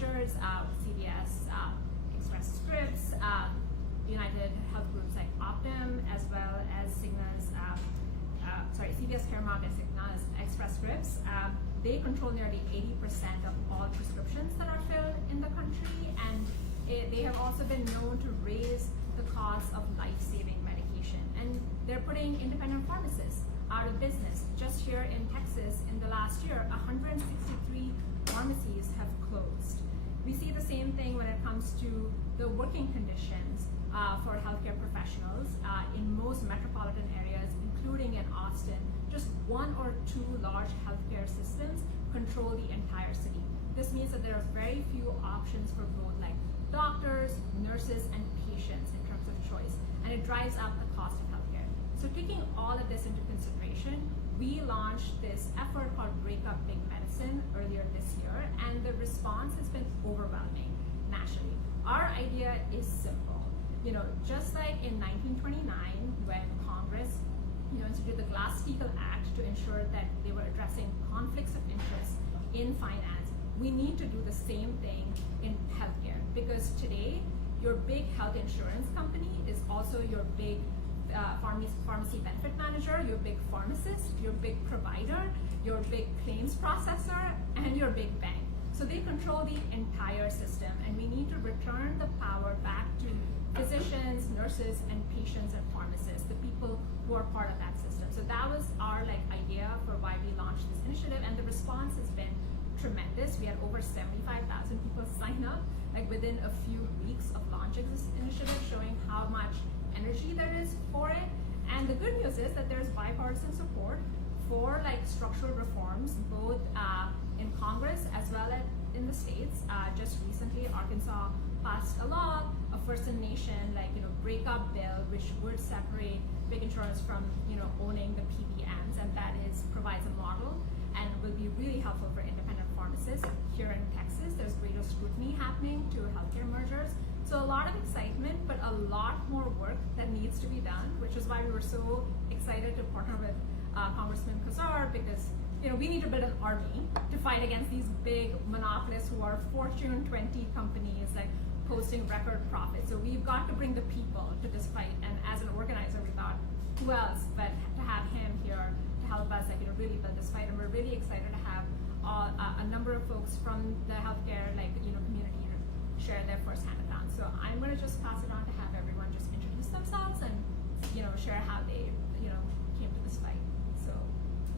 managers, CVS, Express Scripts, United Health Groups like Optum, as well as Cigna's, CVS Caremark and Cigna's Express Scripts. They control nearly 80% of all prescriptions that are filled in the country, and they have also been known to raise the cost of life-saving medication. And they're putting independent pharmacists out of business. Just here in Texas, in the last year, 163 pharmacies have closed. We see the same thing when it comes to the working conditions for healthcare professionals in most metropolitan areas, including in Austin. Just one or two large healthcare systems control the entire city. This means that there are very few options for both like doctors, nurses, and patients in terms of choice, and it drives up the cost of healthcare. So taking all of this into consideration, we launched this effort called Break Up Big Medicine earlier this year, and the response has been overwhelming nationally. Our idea is simple. Just like in 1929, when Congress instituted the Glass-Steagall Act to ensure that they were addressing conflicts of interest in finance, we need to do the same thing in healthcare, because today your big health insurance company is also your big pharmacy benefit manager, your big pharmacist, your big provider, your big claims processor, and your big bank. So they control the entire system, and we need to return the power back to physicians, nurses, and patients and pharmacists, the people who are part of that system. So that was our idea for why we launched this initiative, and the response has been tremendous. We had over 75,000 people sign up within a few weeks of launching this initiative, showing how much energy there is for it. And the good news is that there's bipartisan support for structural reforms, both in Congress as well as in the states. Just recently, Arkansas passed a law, a First in Nation breakup bill, which would separate big insurance from owning the PBMs, and that provides a model and will be really helpful for independent pharmacists. Here in Texas, there's greater scrutiny happening to healthcare mergers. So a lot of excitement, but a lot more work that needs to be done, which is why we were so excited to partner with Congressman Kazar, because we need to build an army to fight against these big monopolists who are Fortune 20 companies posting record profits. So we've got to bring the people to this fight, and as an organizer, we thought, who else but to have him here to help us really build this fight. And we're really excited to have a number of folks from the healthcare community share their firsthand accounts. So I'm going to just pass it on to have everyone just introduce themselves and share how they came to this fight. So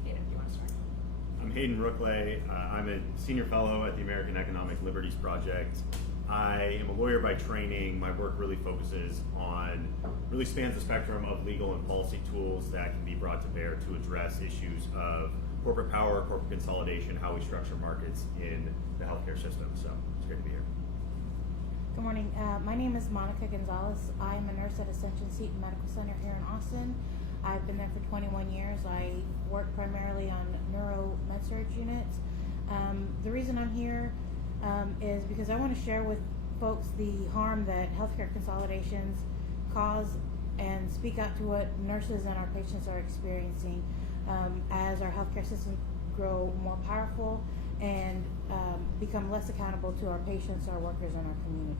Hayden, do you want to start? I'm Hayden Rookley. I'm a senior fellow at the American Economic Liberties Project. I am a lawyer by training. My work really spans the spectrum of legal and policy tools that can be brought to bear to address issues of corporate power, corporate consolidation, how we structure markets in the healthcare system. So it's great to be here. Good morning. My name is Monica Gonzalez. I'm a nurse at Ascension Seton Medical Center here in Austin. I've been there for 21 years. I work primarily on neuro med-surg units. The reason I'm here is because I want to share with folks the harm that healthcare consolidations cause and speak out to what nurses and our patients are experiencing as our healthcare systems grow more powerful and become less accountable to our patients, our workers, and our communities.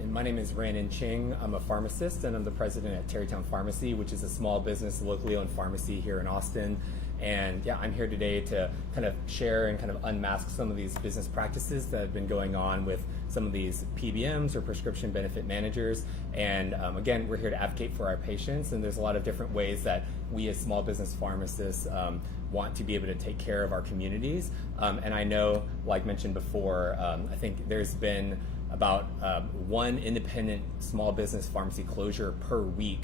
And my name is Ranan Ching. I'm a pharmacist, and I'm the president at Tarrytown Pharmacy, which is a small business, locally owned pharmacy here in Austin. And yeah, I'm here today to kind of share and kind of unmask some of these business practices that have been going on with some of these PBMs or prescription benefit managers. And again, we're here to advocate for our patients, and there's a lot of different ways that we as small business pharmacists want to be able to take care of our communities. And I know, like mentioned before, I think there's been about one independent small business pharmacy closure per week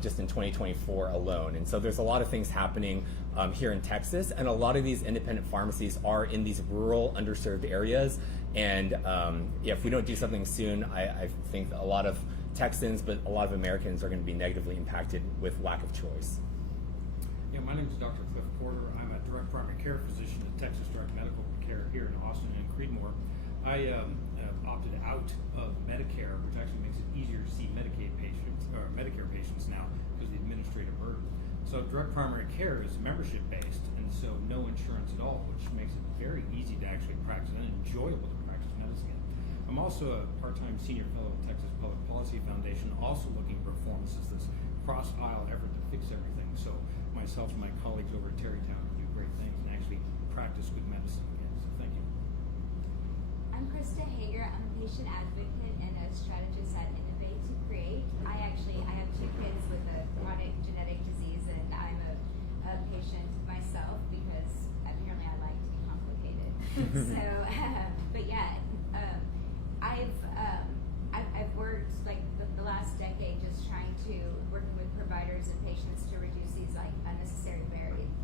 just in 2024 alone. And so there's a lot of things happening here in Texas, and a lot of these independent pharmacies are in these rural, underserved areas. And yeah, if we don't do something soon, I think a lot of Texans, but a lot of Americans are going to be negatively impacted with lack of choice. Yeah, my name is Dr. Cliff Porter. I'm a direct primary care physician at Texas Direct Medical Care here in Austin and Creedmoor. I opted out of Medicare, which actually makes it easier to see Medicaid patients or Medicare patients now because of the administrative burden. So direct primary care is membership based, and so no insurance rights at all, which makes it very easy to actually practice and enjoyable to practice medicine. I'm also a part-time senior fellow at Texas Public Policy Foundation, also looking for reforms as this cross-aisle effort to fix everything. So myself and my colleagues over at Terrytown do great things and actually practice good medicine again. So thank you. I'm Krista Hager. I'm a patient advocate and a strategist at Innovate to Create. I have 2 kids with a chronic genetic disease, and I'm a patient myself because apparently I like to be complicated. So, but yeah, I've worked like the last decade just trying to working with providers and patients to reduce these like unnecessary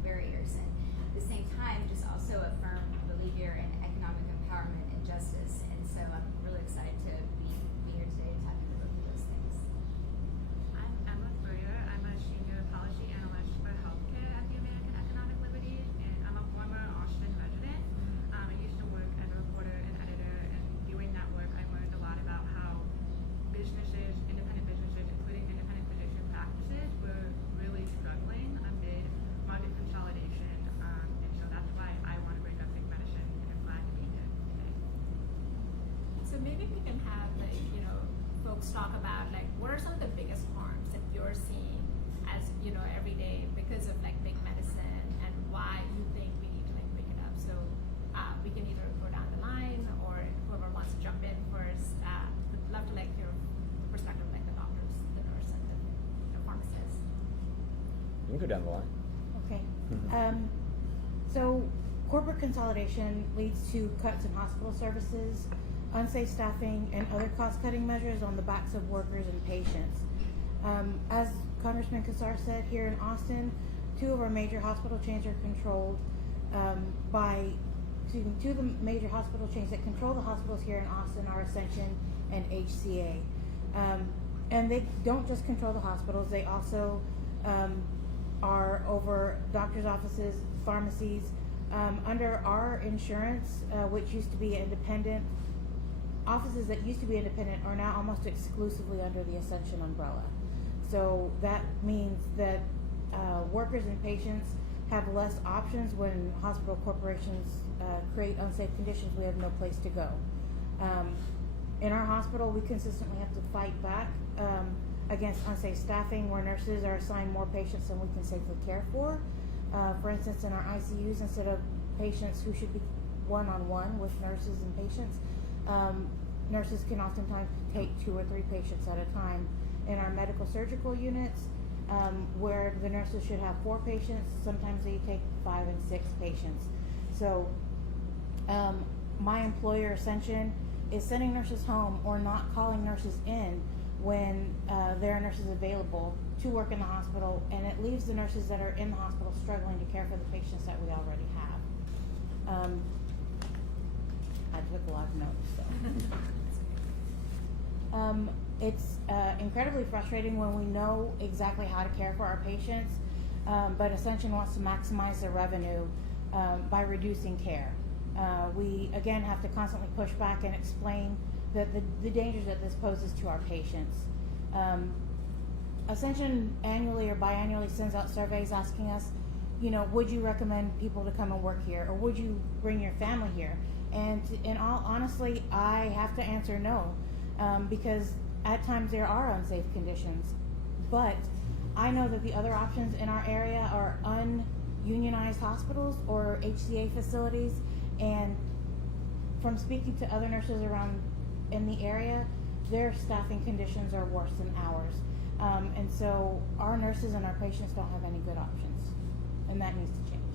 barriers, and at the same time just also a firm believer in economic empowerment and justice. And so I'm really excited to be here today talking about both of those things. I'm Emma Furrier. I'm a senior policy analyst for healthcare at the American Economic Liberty, and I'm a former Austin resident. I used to work as a reporter and editor, and doing that work, I learned a lot about how businesses, independent businesses, including independent physician practices, were really struggling amid market consolidation. And so that's why I want to bring up big medicine, and I'm glad to be here today. So maybe we can have folks talk about what are some of the biggest harms that you're seeing as every day because of big medicine, and why you think we need to pick it up. So we can either go down the line, or whoever wants to jump in first. Would love to hear perspective of the doctors, the nurse, and the pharmacist. You can go down the line. Okay. So corporate consolidation leads to cuts in hospital services, unsafe staffing, and other cost-cutting measures on the backs of workers and patients. As Congressman Kassar said, here in Austin, 2 of our major hospital chains are controlled two of the major hospital chains that control the hospitals here in Austin are Ascension and HCA. And they don't just control the hospitals, they also are over doctors' offices, pharmacies. Under our insurance, which used to be independent, offices that used to be independent are now almost exclusively under the Ascension umbrella. So that means that workers and patients have less options when hospital corporations create unsafe conditions. We have no place to go. In our hospital, we consistently have to fight back against unsafe staffing, where nurses are assigned more patients than we can safely care for. For instance, in our ICUs, instead of patients who should be one-on-one with nurses and patients, nurses can oftentimes take 2 or 3 patients at a time. In our medical surgical units, where the nurses should have 4 patients, sometimes they take 5 and 6 patients. So my employer, Ascension, is sending nurses home or not calling nurses in when there are nurses available to work in the hospital, and it leaves the nurses that are in the hospital struggling to care for the patients that we already have. I took a lot of notes, so. It's incredibly frustrating when we know exactly how to care for our patients, but Ascension wants to maximize their revenue by reducing care. We, again, have to constantly push back and explain the dangers that this poses to our patients. Ascension annually or biannually sends out surveys asking us, would you recommend people to come and work here, or would you bring your family here? And in all honestly, I have to answer no, because at times there are unsafe conditions. But I know that the other options in our area are ununionized hospitals or HCA facilities, and from speaking to other nurses around in the area, their staffing conditions are worse than ours. And so our nurses and our patients don't have any good options, and that needs to change.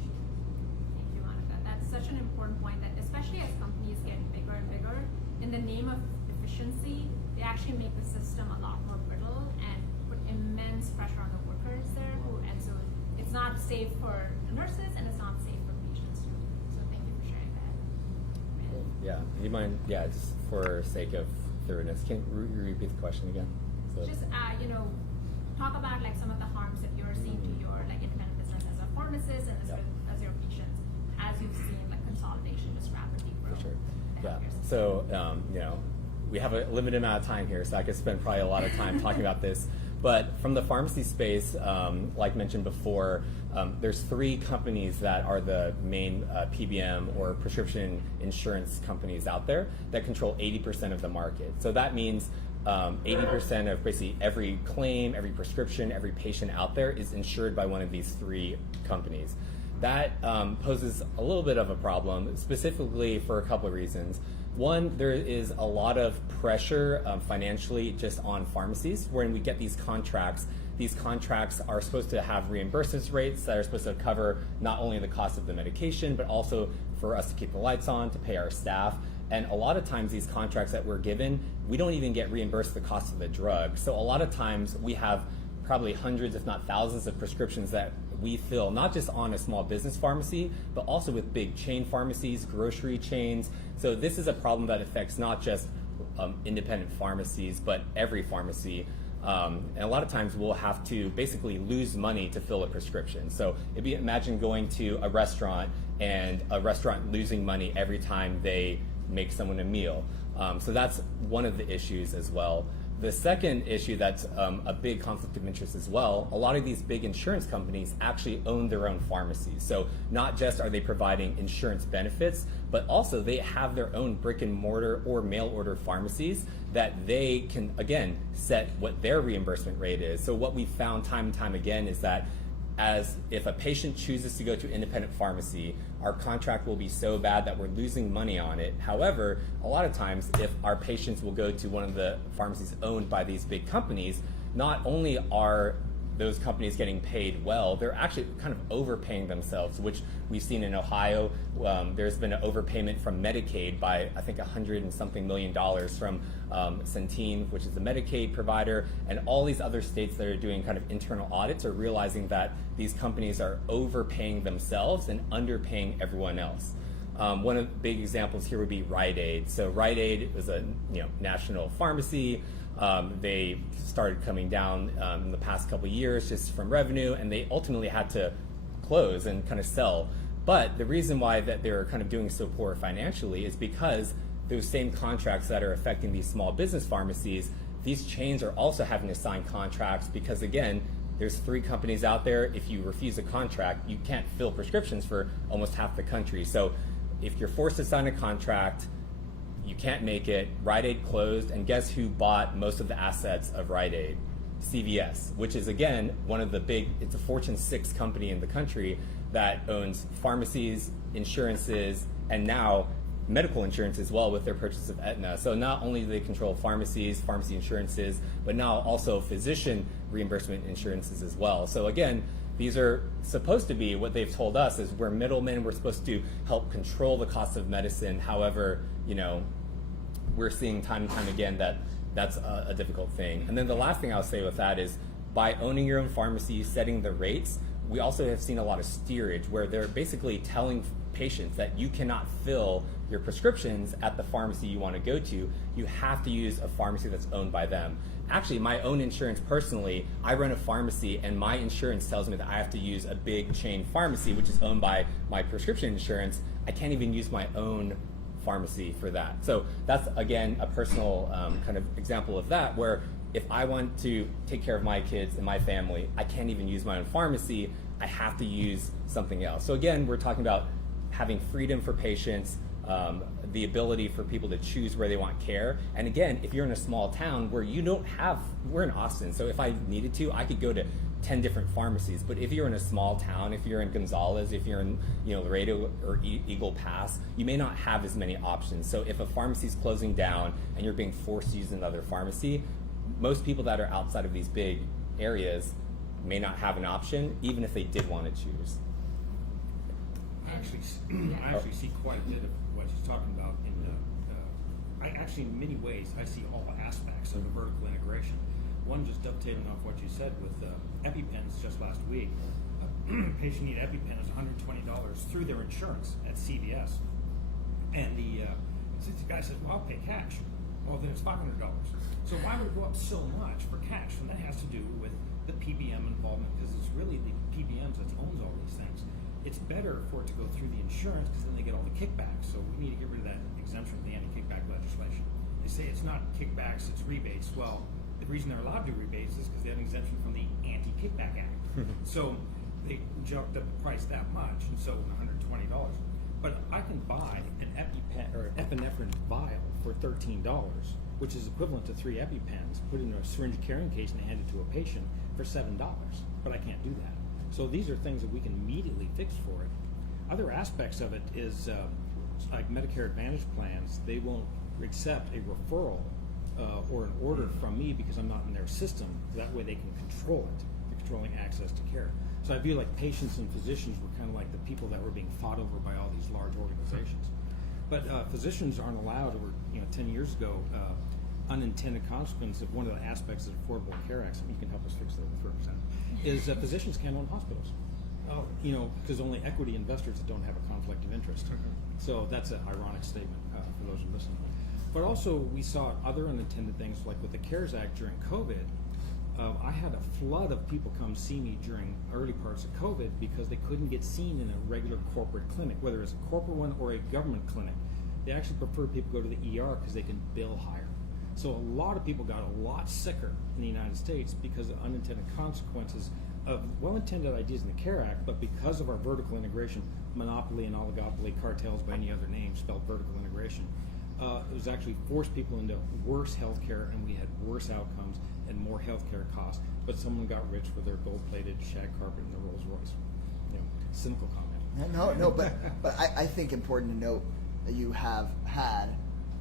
Thank you, Monica. That's such an important point, that especially as companies get bigger and bigger, in the name of efficiency, they actually make the system a lot more brittle and put immense pressure on the workers there, and so it's not safe for the nurses and it's not safe for patients too. So thank you for sharing that. Yeah. Do you mind? Yeah, just for sake of thoroughness, can you repeat the question again? So, Just talk about some of the harms that you're seeing to your independent business as a pharmacist and as your patients, as you've seen consolidation just rapidly grow. for sure. in the Yeah. healthcare system. So we have a limited amount of time here, so I could spend probably a lot of time talking about this. But from the pharmacy space, like mentioned before, there's 3 companies that are the main PBM or prescription insurance companies out there that control 80% of the market. So that means 80% of basically every claim, every prescription, every patient out there is insured by one of these 3 companies. That poses a little bit of a problem, specifically for a couple of reasons. One, there is a lot of pressure financially just on pharmacies. When we get these contracts are supposed to have reimbursement rates that are supposed to cover not only the cost of the medication, but also for us to keep the lights on, to pay our staff. And a lot of times these contracts that we're given, we don't even get reimbursed the cost of the drug. So a lot of times we have probably hundreds, if not thousands, of prescriptions that we fill, not just on a small business pharmacy, but also with big chain pharmacies, grocery chains. So this is a problem that affects not just independent pharmacies, but every pharmacy. And a lot of times we'll have to basically lose money to fill a prescription. So imagine going to a restaurant and a restaurant losing money every time they make someone a meal. So that's one of the issues as well. The second issue that's a big conflict of interest as well, a lot of these big insurance companies actually own their own pharmacies. So not just are they providing insurance benefits, but also they have their own brick and mortar or mail order pharmacies that they can, again, set what their reimbursement rate is. So what we found time and time again is that if a patient chooses to go to an independent pharmacy, our contract will be so bad that we're losing money on it. However, a lot of times if our patients will go to one of the pharmacies owned by these big companies, not only are those companies getting paid well, they're actually kind of overpaying themselves, which we've seen in Ohio. There's been an overpayment from Medicaid by, I think, $100 and something million from Centene, which is the Medicaid provider, and all these other states that are doing kind of internal audits are realizing that these companies are overpaying themselves and underpaying everyone else. One of the big examples here would be Rite Aid. So Rite Aid is a national pharmacy. They started coming down in the past couple of years just from revenue, and they ultimately had to close and kind of sell. But the reason why that they're kind of doing so poor financially is because those same contracts that are affecting these small business pharmacies, these chains are also having to sign contracts because, again, there's 3 companies out there. If you refuse a contract, you can't fill prescriptions for almost half the country. So if you're forced to sign a contract, you can't make it. Rite Aid closed, and guess who bought most of the assets of Rite Aid? CVS, which is, again, one of the big, it's a Fortune 6 company in the country that owns pharmacies, insurances, and now medical insurance as well with their purchase of Aetna. So not only do they control pharmacies, pharmacy insurances, but now also physician reimbursement insurances as well. So again, these are supposed to be, what they've told us is we're middlemen, we're supposed to help control the cost of medicine. However, we're seeing time and time again that that's a difficult thing. And then the last thing I'll say with that is by owning your own pharmacy, setting the rates, we also have seen a lot of steerage where they're basically telling patients that you cannot fill your prescriptions at the pharmacy you want to go to. You have to use a pharmacy that's owned by them. Actually, my own insurance personally, I run a pharmacy and my insurance tells me that I have to use a big chain pharmacy, which is owned by my prescription insurance. I can't even use my own pharmacy for that. So that's, again, a personal kind of example of that, where if I want to take care of my kids and my family, I can't even use my own pharmacy. I have to use something else. So again, we're talking about having freedom for patients, the ability for people to choose where they want care. And again, if you're in a small town where you don't have, we're in Austin, so if I needed to, I could go to 10 different pharmacies. But if you're in a small town, if you're in Gonzales, if you're in Laredo or Eagle Pass, you may not have as many options. So if a pharmacy is closing down and you're being forced to use another pharmacy, most people that are outside of these big areas may not have an option, even if they did want to choose. I actually see quite a bit of what he's talking about in many ways, I see all aspects of the vertical integration. One, just dovetailing off what you said with EpiPens just last week. A patient need EpiPen is $120 through their insurance at CVS. And the guy says, well, I'll pay cash. Well, then it's $500. So why would it go up so much for cash? And that has to do with the PBM involvement, because it's really the PBMs that owns all these things. It's better for it to go through the insurance because then they get all the kickbacks. So we need to get rid of that exemption of the anti-kickback legislation. They say it's not kickbacks, it's rebates. Well, if the reason they're allowed to do rebates is because they have an exemption from the Anti-Kickback Act. So they jumped up the price that much, and so $120. But I can buy an EpiPen or epinephrine vial for $13, which is equivalent to 3 EpiPens, put in a syringe carrying case and hand it to a patient for $7. But I can't do that. So these are things that we can immediately fix for it. Other aspects of it is like Medicare Advantage plans, they won't accept a referral or an order from me because I'm not in their system. That way they can control it. They're controlling access to care. So I view like patients and physicians were kind of like the people that were being fought over by all these large organizations. But physicians aren't allowed, or 10 years ago, unintended consequence of one of the aspects of the Affordable Care Act, you can help us fix that with Representative, is physicians can't own hospitals. Because only equity investors that don't have a conflict of interest. So that's an ironic statement for those who listen. But also we saw other unintended things, like with the CARES Act during COVID. I had a flood of people come see me during early parts of COVID because they couldn't get seen in a regular corporate clinic, whether it's a corporate one or a government clinic. They actually preferred people go to the ER because they can bill higher. So a lot of people got a lot sicker in the United States because of unintended consequences of well-intended ideas in the CARE Act, but because of our vertical integration, monopoly and oligopoly, cartels by any other name spelled vertical integration, it was actually forced people into worse health care, and we had worse outcomes and more health care costs, but someone got rich with their gold-plated shag carpet and their Rolls Royce. Cynical comment. No, but I think important to note that you have had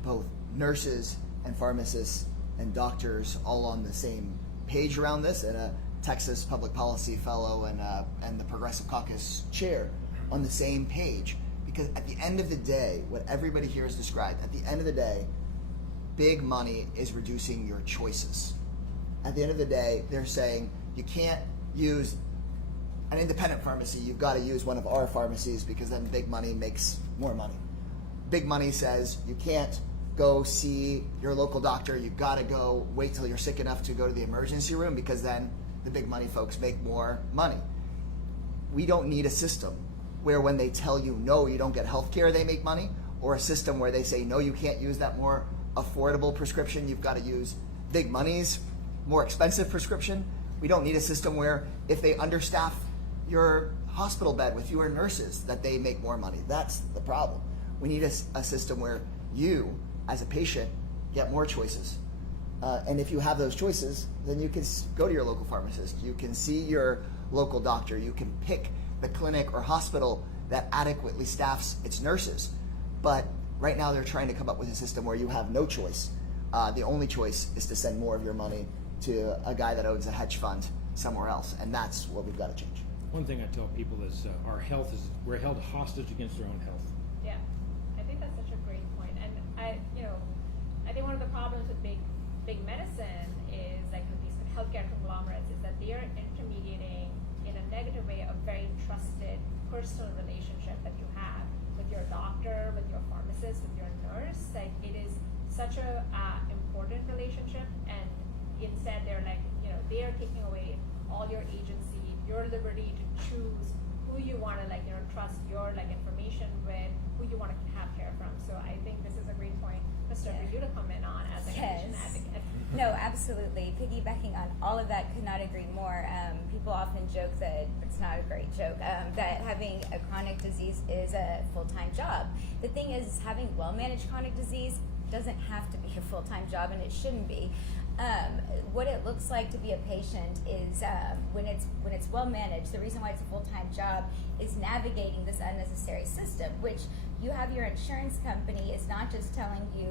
both nurses and pharmacists and doctors all on the same page around this, and a Texas public policy fellow and the Progressive Caucus chair on the same page. Because at the end of the day, what everybody here has described, at the end of the day, big money is reducing your choices. At the end of the day, they're saying you can't use an independent pharmacy, you've got to use one of our pharmacies because then big money makes more money. Big money says you can't go see your local doctor, you've got to go wait till you're sick enough to go to the emergency room because then the big money folks make more money. We don't need a system where when they tell you no, you don't get health care, they make money, or a system where they say no, you can't use that more affordable prescription, you've got to use big money's more expensive prescription. We don't need a system where if they understaff your hospital bed with fewer nurses that they make more money. That's the problem. We need a system where you, as a patient, get more choices. And if you have those choices, then you can go to your local pharmacist, you can see your local doctor, you can pick the clinic or hospital that adequately staffs its nurses. But right now they're trying to come up with a system where you have no choice. The only choice is to send more of your money to a guy that owns a hedge fund somewhere else, and that's what we've got to change. One thing I tell people is our health is, we're held hostage against our own health. Yeah, I think that's such a great point. And I think one of the problems with big medicine is like with these healthcare conglomerates is that they are intermediating in a negative way a very trusted personal relationship that you have with your doctor, with your pharmacist, with your nurse. Like it is such a important relationship, and instead they're like, they are taking away all your agency, your liberty to choose who you want to trust your information with, who you want to have care from. So I think this is a great point, Mr. for you to comment on as a patient advocate. No, absolutely. Piggybacking on all of that, could not agree more. People often joke that it's not a great joke, that having a chronic disease is a full-time job. The thing is, having well-managed chronic disease doesn't have to be a full-time job, and it shouldn't be. What it looks like to be a patient is when it's well managed. The reason why it's a full-time job is navigating this unnecessary system, which you have your insurance company is not just telling you,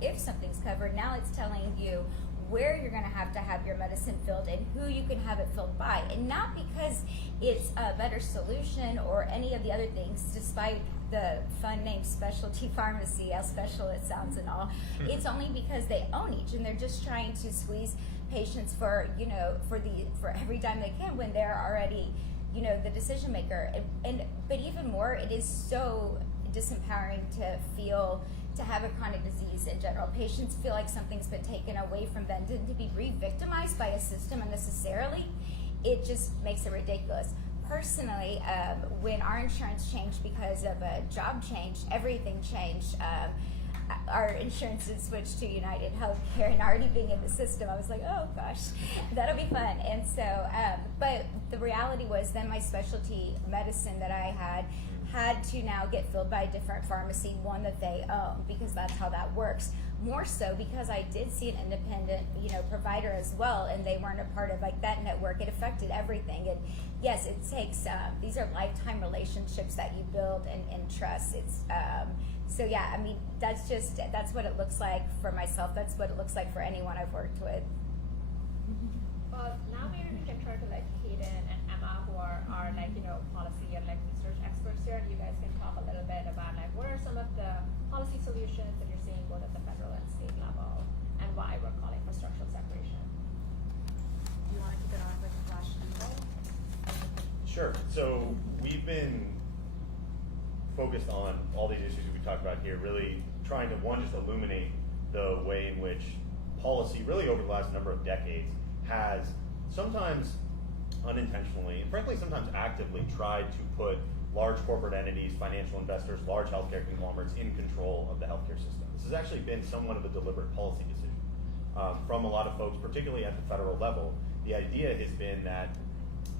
if something's covered. Now it's telling you where you're going to have your medicine filled and who you can have it filled by, and not because it's a better solution or any of the other things, despite the fun name specialty pharmacy, how special it sounds and all. It's only because they own each, and they're just trying to squeeze patients for every dime they can when they're already the decision maker. But even more, it is so disempowering to have a chronic disease in general. Patients feel like something's been taken away from them, to be re-victimized by a system unnecessarily. It just makes it ridiculous. Personally, when our insurance changed because of a job change, everything changed. our insurance had switched to United Healthcare, and already being in the system, I was like, oh gosh, that'll be fun. And so, but the reality was then my specialty medicine that I had to now get filled by a different pharmacy, one that they own, because that's how that works. More so because I did see an independent, provider as well, and they weren't a part of like that network. It affected everything. And yes, it takes, these are lifetime relationships that you build and trust. It's, so yeah, I mean, that's what it looks like for myself. That's what it looks like for anyone I've worked with. Well, now maybe we can turn to like Hayden and Emma, who are like, policy and like research experts here, and you guys can talk a little bit about like what are some of the policy solutions that you're seeing both at the federal and state level, and why we're calling for structural separation. You want to kick it off with Flash Info? Sure. So we've been focused on all these issues we talked about here, really trying to, one, just illuminate the way in which policy, really over the last number of decades, has sometimes unintentionally, and frankly sometimes actively, tried to put large corporate entities, financial investors, large healthcare conglomerates in control of the healthcare system. This has actually been somewhat of a deliberate policy decision from a lot of folks, particularly at the federal level. The idea has been that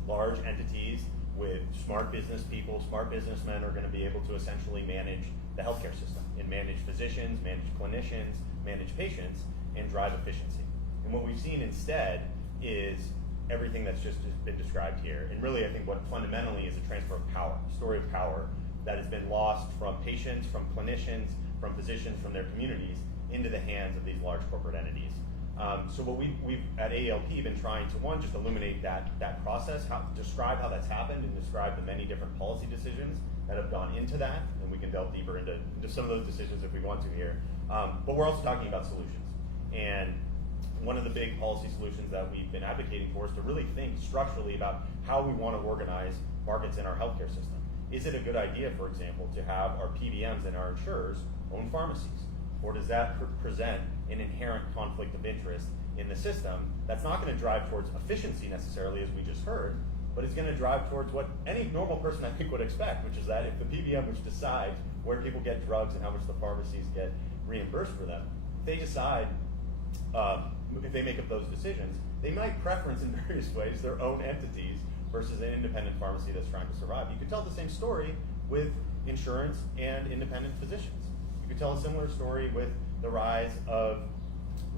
large entities with smart business people, smart businessmen are going to be able to essentially manage the healthcare system and manage physicians, manage clinicians, manage patients, and drive efficiency. And what we've seen instead is everything that's just been described here. And really, I think what fundamentally is a transfer of power, a story of power that has been lost from patients, from clinicians, from physicians, from their communities into the hands of these large corporate entities. So what we've at AALP been trying to, one, just illuminate that process, describe how that's happened, and describe the many different policy decisions that have gone into that, and we can delve deeper into some of those decisions if we want to here. But we're also talking about solutions. And one of the big policy solutions that we've been advocating for is to really think structurally about how we want to organize markets in our healthcare system. Is it a good idea, for example, to have our PBMs and our insurers own pharmacies? Or does that present an inherent conflict of interest in the system that's not going to drive towards efficiency necessarily, as we just heard, but it's going to drive towards what any normal person I think would expect, which is that if the PBM, which decides where people get drugs and how much the pharmacies get reimbursed for them, if they decide, if they make up those decisions, they might preference in various ways their own entities versus an independent pharmacy that's trying to survive. You could tell the same story with insurance and independent physicians. You could tell a similar story with the rise of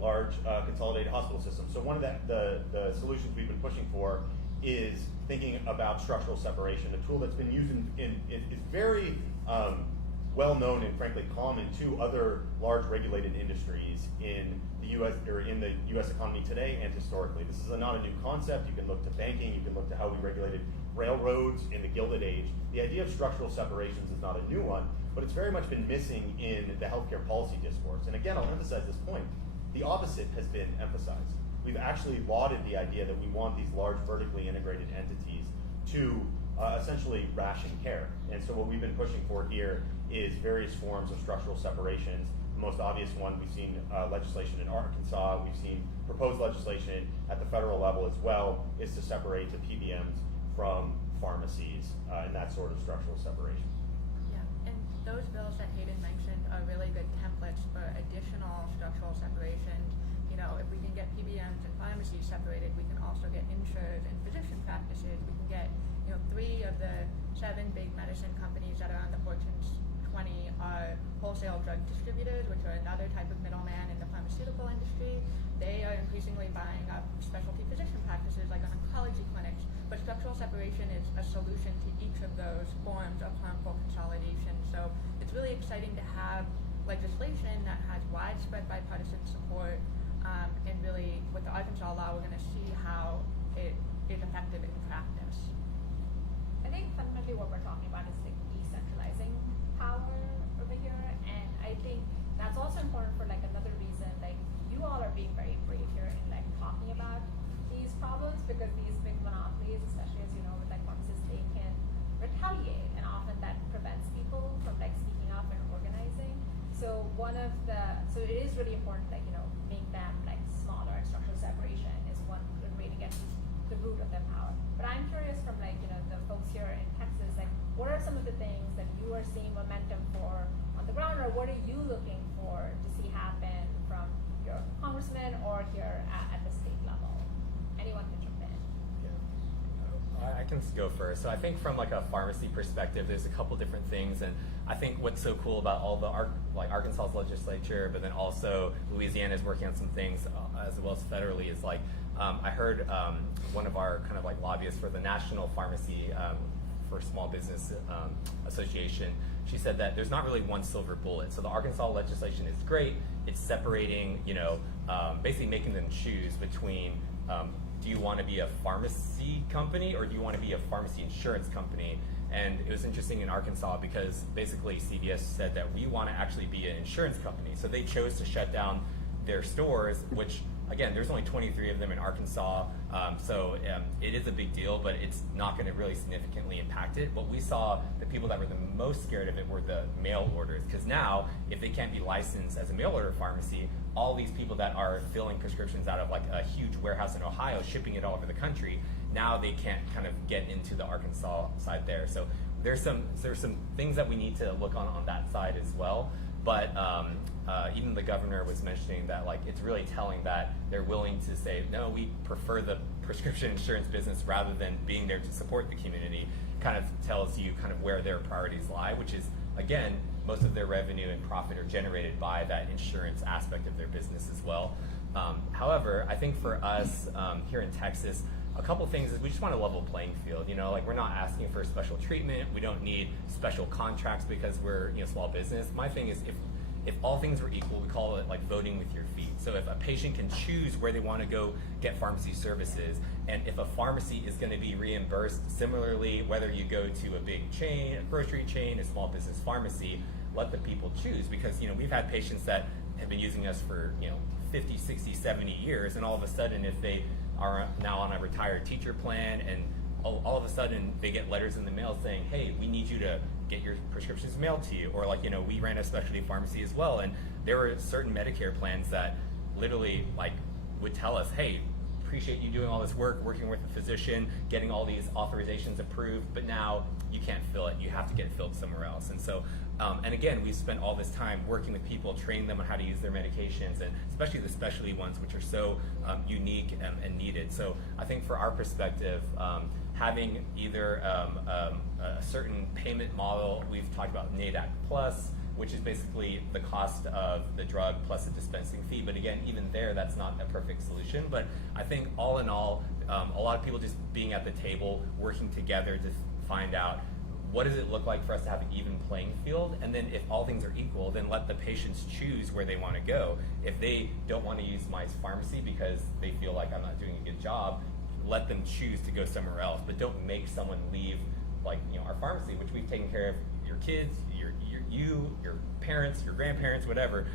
large consolidated hospital systems. So one of the solutions we've been pushing for is thinking about structural separation, a tool that's been used is very well known and frankly common to other large regulated industries in the U.S. or in the U.S. economy today and historically. This is not a new concept. You can look to banking, you can look to how we regulated railroads in the Gilded Age. The idea of structural separations is not a new one, but it's very much been missing in the healthcare policy discourse. And again, I'll emphasize this point. The opposite has been emphasized. We've actually lauded the idea that we want these large vertically integrated entities to essentially ration care. And so what we've been pushing for here is various forms of structural separations. The most obvious one, we've seen legislation in Arkansas, we've seen proposed legislation at the federal level as well, is to separate the PBMs from pharmacies and that sort of structural separation. Yeah, and those bills that Hayden mentioned are really good templates for additional structural separations. You know, if we can get PBMs and pharmacies separated, we can also get insurers and physician practices. We can get, 3 of the 7 big medicine companies that are on the Fortune 20 are wholesale drug distributors, which are another type of middleman in the pharmaceutical industry. They are increasingly buying up specialty physician practices like oncology clinics. But structural separation is a solution to each of those forms of harmful consolidation. So it's really exciting to have legislation that has widespread bipartisan support. And really, with the Arkansas law, we're going to see how it is effective in practice. I think fundamentally what we're talking about is like decentralizing power over here, and I think that's also important for like another reason. Like you all are being very brave here in like talking about these problems, because these big monopolies, especially as you know with like pharmacists, they can retaliate, and often that prevents people from like speaking up and organizing. So so it is really important, like make them like smaller, and structural separation is one good way to get to the root of their power. But I'm curious from like the folks here in Texas, like what are some of the things that you are seeing momentum for on the ground, or what are you looking for to see happen from your congressman or here at the state level? Anyone can jump in. I can go first. So I think from like a pharmacy perspective, there's a couple different things, and I think what's so cool about all the Arkansas's legislature, but then also Louisiana is working on some things as well as federally. Is like I heard one of our kind of like lobbyists for the National Pharmacy for Small Business Association. She said that there's not really one silver bullet. So the Arkansas legislation is great. It's separating, basically making them choose between. Do you want to be a pharmacy company or do you want to be a pharmacy insurance company? And it was interesting in Arkansas because basically CVS said that we want to actually be an insurance company. So they chose to shut down their stores, which again, there's only 23 of them in Arkansas. So it is a big deal, but it's not going to really significantly impact it. What we saw, the people that were the most scared of it were the mail orders. Because now, if they can't be licensed as a mail order pharmacy, all these people that are filling prescriptions out of like a huge warehouse in Ohio, shipping it all over the country, now they can't kind of get into the Arkansas side there. So there's some things that we need to look on that side as well. But even the governor was mentioning that like it's really telling that they're willing to say, no, we prefer the prescription insurance business rather than being there to support the community. Kind of tells you kind of where their priorities lie, which is, again, most of their revenue and profit are generated by that insurance aspect of their business as well. However, I think for us here in Texas, a couple things is we just want a level playing field. Like we're not asking for special treatment. We don't need special contracts because we're small business. My thing is if all things were equal, we call it like voting with your feet. So if a patient can choose where they want to go get pharmacy services, and if a pharmacy is going to be reimbursed similarly, whether you go to a big chain, a grocery chain, a small business pharmacy, let the people choose. Because we've had patients that have been using us for 50, 60, 70 years, and all of a sudden if they are now on a retired teacher plan and all of a sudden they get letters in the mail saying, hey, we need you to get your prescriptions mailed to you. Or like, we ran a specialty pharmacy as well, and there were certain Medicare plans that literally like would tell us, hey, appreciate you doing all this work, working with a physician, getting all these authorizations approved, but now you can't fill it. You have to get it filled somewhere else. And so, and again, we've spent all this time working with people, training them on how to use their medications, and especially the specialty ones, which are so unique and needed. So I think for our perspective, having either a certain payment model, we've talked about NADAC Plus, which is basically the cost of the drug plus a dispensing fee. But again, even there, that's not a perfect solution. But I think all in all, a lot of people just being at the table, working together to find out what does it look like for us to have an even playing field? And then if all things are equal, then let the patients choose where they want to go. If they don't want to use my pharmacy because they feel like I'm not doing a good job, let them choose to go somewhere else. But don't make someone leave like our pharmacy, which we've taken care of your kids, your parents, your grandparents, whatever,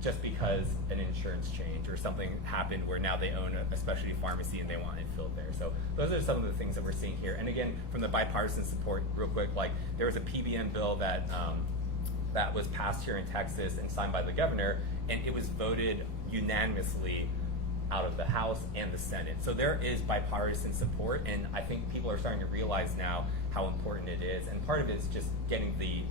just because an insurance change or something happened where now they own a specialty pharmacy and they want it filled there. So those are some of the things that we're seeing here. And again, from the bipartisan support, real quick, like there was a PBM bill that that was passed here in Texas and signed by the governor, and it was voted unanimously out of the House and the Senate. So there is bipartisan support, and I think people are starting to realize now how important it is. And part of it is just getting the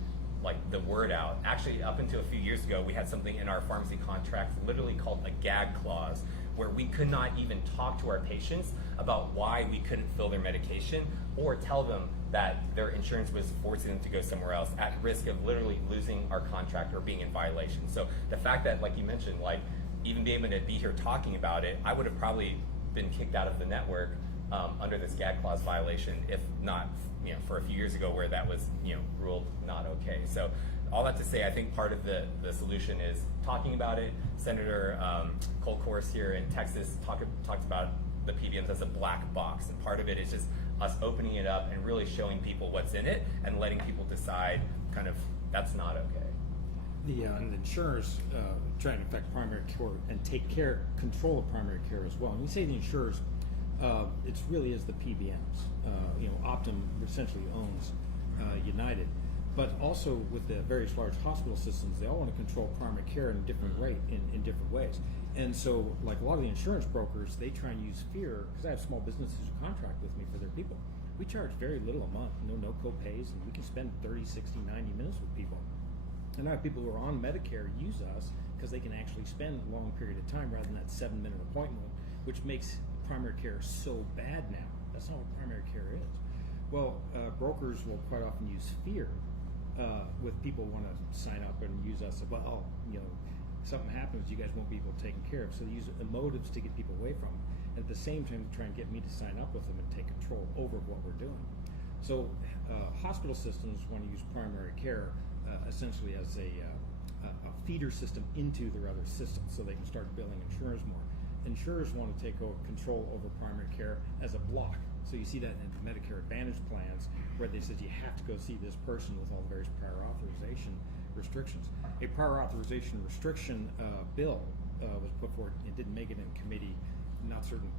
word out. Actually, up until a few years ago, we had something in our pharmacy contracts literally called a gag clause, where we could not even talk to our patients about why we couldn't fill their medication or tell them that their insurance was forcing them to go somewhere else at risk of literally losing our contract or being in violation. So the fact that, like you mentioned, even being able to be here talking about it, I would have probably been kicked out of the network under this gag clause violation, if not for a few years ago where that was ruled not okay. So all that to say, I think part of the solution is talking about it. Senator Colcourse here in Texas talked about the PBMs as a black box, and part of it is just us opening it up and really showing people what's in it and letting people decide kind of that's not okay. And the insurers trying to affect primary care and take control of primary care as well. And we say the insurers, it really is the PBMs. Optum essentially owns United, but also with the various large hospital systems, they all want to control primary care in a different way, in different ways. And so, like a lot of the insurance brokers, they try and use fear, because I have small businesses who contract with me for their people. We charge very little a month, no co-pays, and we can spend 30, 60, 90 minutes with people. And I have people who are on Medicare use us because they can actually spend a long period of time rather than that 7-minute appointment, which makes primary care so bad now. That's not what primary care is. Well, brokers will quite often use fear with people want to sign up and use us. Well, something happens, you guys won't be able to take care of. So they use emotives to get people away from them. And at the same time, try and get me to sign up with them and take control over what we're doing. So hospital systems want to use primary care essentially as a feeder system into their other systems so they can start billing insurers more. Insurers want to take over control over primary care as a block. So you see that in Medicare Advantage plans where they said you have to go see this person with all the various prior authorization restrictions. A prior authorization restriction bill was put forward. It didn't make it in committee. Not certain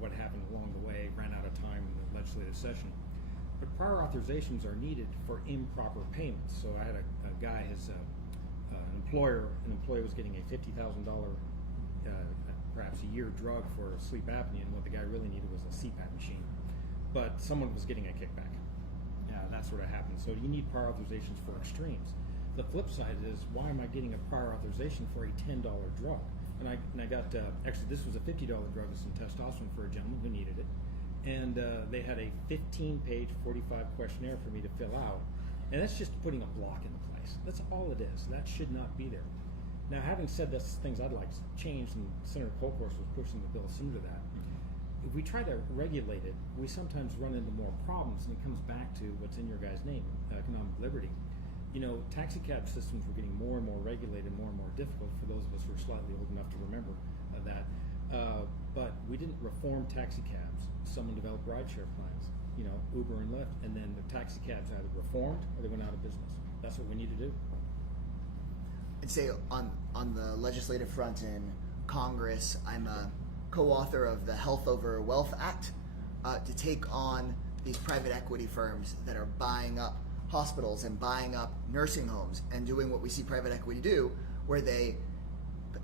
what happened along the way. Ran out of time in the legislative session. But prior authorizations are needed for improper payments. So I had a guy, an employee was getting a $50,000 perhaps a year drug for sleep apnea, and what the guy really needed was a CPAP machine. But someone was getting a kickback. Yeah, that sort of happens. So you need prior authorizations for extremes. The flip side is, why am I getting a prior authorization for a $10 drug? And I got, actually this was a $50 drug with some testosterone for a gentleman who needed it. And they had a 15-page, 45 questionnaire for me to fill out. And that's just putting a block in place. That's all it is. That should not be there. Now, having said this, things I'd like changed, and Senator Colcourse was pushing the bill similar to that. If we try to regulate it, we sometimes run into more problems, and it comes back to what's in your guy's name, economic liberty. Taxi cab systems were getting more and more regulated, more and more difficult for those of us who are slightly old enough to remember that. But we didn't reform taxi cabs. Someone developed rideshare plans, Uber and Lyft, and then the taxi cabs either reformed or they went out of business. That's what we need to do. I'd say on the legislative front in Congress, I'm a co-author of the Health Over Wealth Act to take on these private equity firms that are buying up hospitals and buying up nursing homes and doing what we see private equity do, where they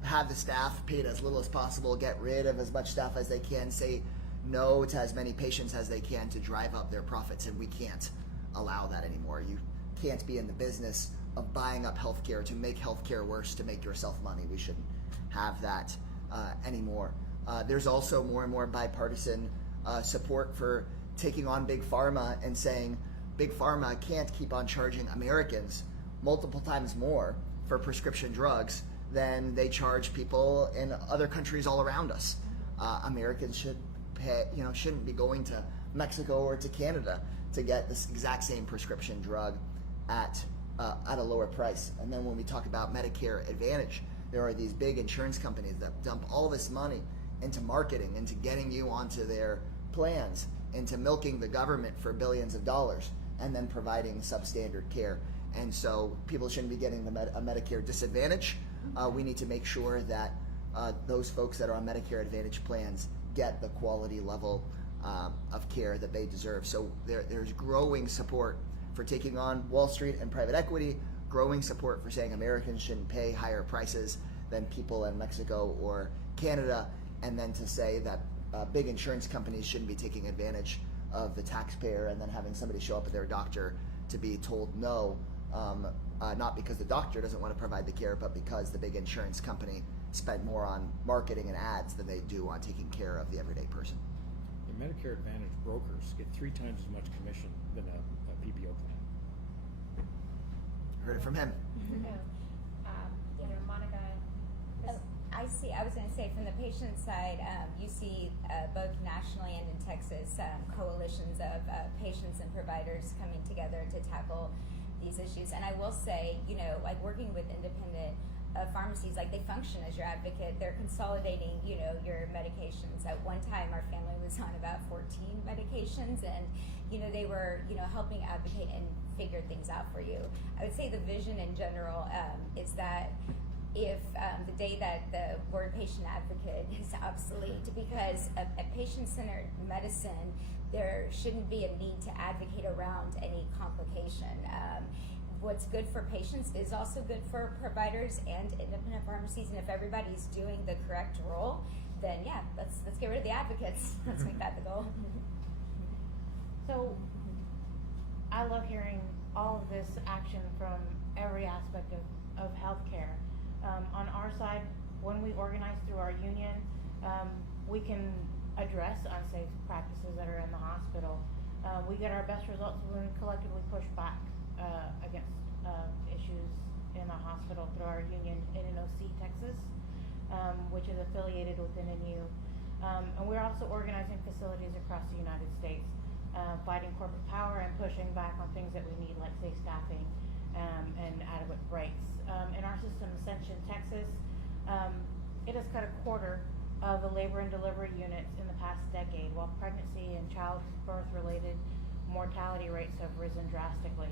have the staff paid as little as possible, get rid of as much staff as they can, say no to as many patients as they can to drive up their profits, and we can't allow that anymore. You can't be in the business of buying up healthcare to make healthcare worse, to make yourself money. We shouldn't have that anymore. There's also more and more bipartisan support for taking on Big Pharma and saying Big Pharma can't keep on charging Americans multiple times more for prescription drugs than they charge people in other countries all around us. Americans should pay, shouldn't be going to Mexico or to Canada to get this exact same prescription drug at a lower price. And then when we talk about Medicare Advantage, there are these big insurance companies that dump all this money into marketing, into getting you onto their plans, into milking the government for billions of dollars, and then providing substandard care. And so people shouldn't be getting a Medicare disadvantage. We need to make sure that those folks that are on Medicare Advantage plans get the quality level of care that they deserve. So there's growing support for taking on Wall Street and private equity, growing support for saying Americans shouldn't pay higher prices than people in Mexico or Canada, and then to say that big insurance companies shouldn't be taking advantage of the taxpayer and then having somebody show up at their doctor to be told no, not because the doctor doesn't want to provide the care, but because the big insurance company spent more on marketing and ads than they do on taking care of the everyday person. The Medicare Advantage brokers get 3 times as much commission than a PPO plan. Heard it from him. Monica. I was going to say, from the patient side, you see both nationally and in Texas coalitions of patients and providers coming together to tackle these issues. And I will say, like working with independent pharmacies, like they function as your advocate. They're consolidating, your medications. At one time, our family was on about 14 medications, and they were, helping advocate and figure things out for you. I would say the vision in general is that if the day that the word patient advocate is obsolete, because of patient-centered medicine, there shouldn't be a need to advocate around any complication. What's good for patients is also good for providers and independent pharmacies, and if everybody's doing the correct role, then yeah, let's get rid of the advocates. Let's make that the goal. So I love hearing all of this action from every aspect of our side, when we organize through our union, we can address unsafe practices that are in the hospital. We get our best results when we collectively push back against issues in the hospital through our union, NNOC Texas, which is affiliated with NNU. And we're also organizing facilities across the United States, fighting corporate power and pushing back on things that we need, like safe staffing and adequate breaks. In our system, Ascension, Texas, it has cut a quarter of the labor and delivery units in the past decade, while pregnancy and childbirth-related mortality rates have risen drastically.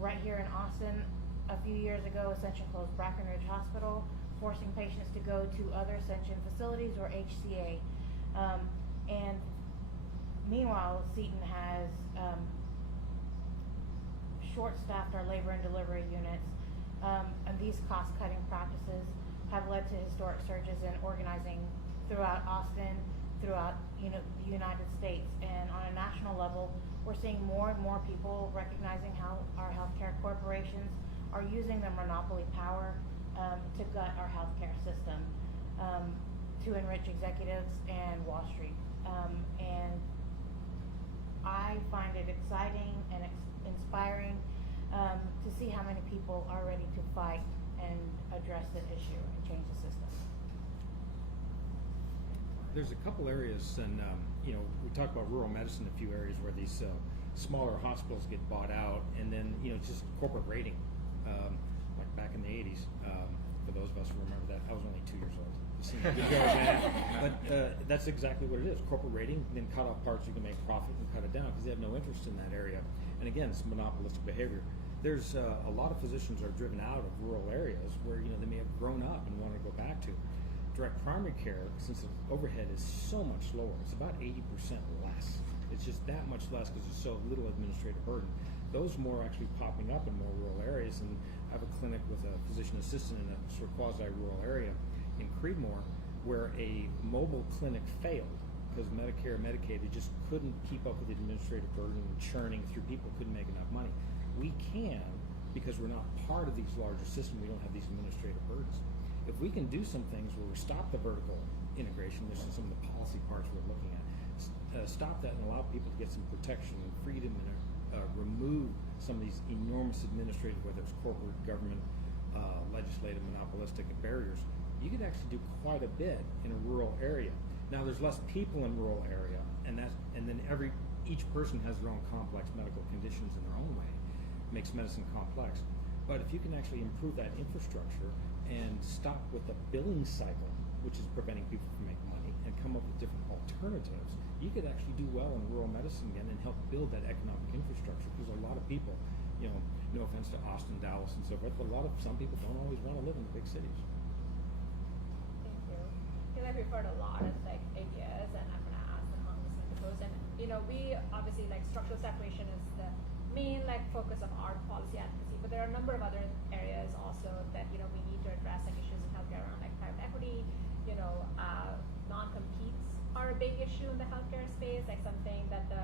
Right here in Austin, a few years ago, Ascension closed Brackenridge Hospital, forcing patients to go to other Ascension facilities or HCA. And meanwhile, Seton has short-staffed our labor and delivery units, and these cost-cutting practices have led to historic surges in organizing throughout Austin, throughout the United States, and on a national level, we're seeing more and more people recognizing how our healthcare corporations are using their monopoly power to gut our healthcare system, to enrich executives and Wall Street. And I find it exciting and inspiring to see how many people are ready to fight and address the issue and change the system. There's a couple areas, and we talk about rural medicine, a few areas where these smaller hospitals get bought out, and then just corporate rating, like back in the 80s. For those of us who remember that, I was only 2 years old. But that's exactly what it is: corporate rating, then cut off parts you can make profit and cut it down because they have no interest in that area. And again, it's monopolistic behavior. There's a lot of physicians are driven out of rural areas where they may have grown up and want to go back to. Direct primary care, since the overhead is so much lower, it's about 80% less. It's just that much less because there's so little administrative burden. Those more actually popping up in more rural areas, and I have a clinic with a physician assistant in a sort of quasi-rural area in Creedmoor where a mobile clinic failed because Medicare and Medicaid, they just couldn't keep up with the administrative burden and churning through people, couldn't make enough money. We can, because we're not part of these larger systems, we don't have these administrative burdens. If we can do some things where we stop the vertical integration, this is some of the policy parts we're looking at, stop that and allow people to get some protection and freedom and remove some of these enormous administrative, whether it's corporate, government, legislative, monopolistic barriers, you could actually do quite a bit in a rural area. Now there's less people in rural area, and then each person has their own complex medical conditions in their own way. Makes medicine complex. But if you can actually improve that infrastructure and stop with the billing cycle, which is preventing people from making money, and come up with different alternatives, you could actually do well in rural medicine again and help build that economic infrastructure. Because a lot of people, no offense to Austin, Dallas, and so forth, but some people don't always want to live in the big cities. Thank you. We've heard a lot of ideas, and I'm going to ask the congressman to pose. And we obviously structural separation is the main focus of our policy advocacy, but there are a number of other areas also that we need to address, issues in healthcare around private equity. Non-competes are a big issue in the healthcare space, something that the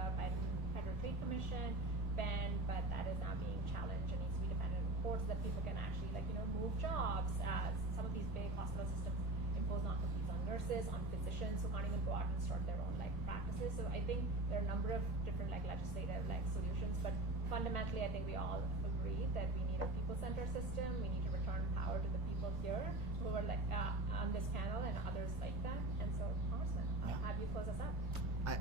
Federal Trade Commission banned, but that is now being challenged and needs to be defended in courts so that people can actually move jobs. Some of these big hospital systems impose non-competes on nurses, on physicians who can't even go out and start their own practices. So I think there are a number of different legislative solutions, but fundamentally I think we all agree that we need a people-centered system. We need to return power to the people here who are on this panel and others like them. And so, Congressman, I'll have you close us up.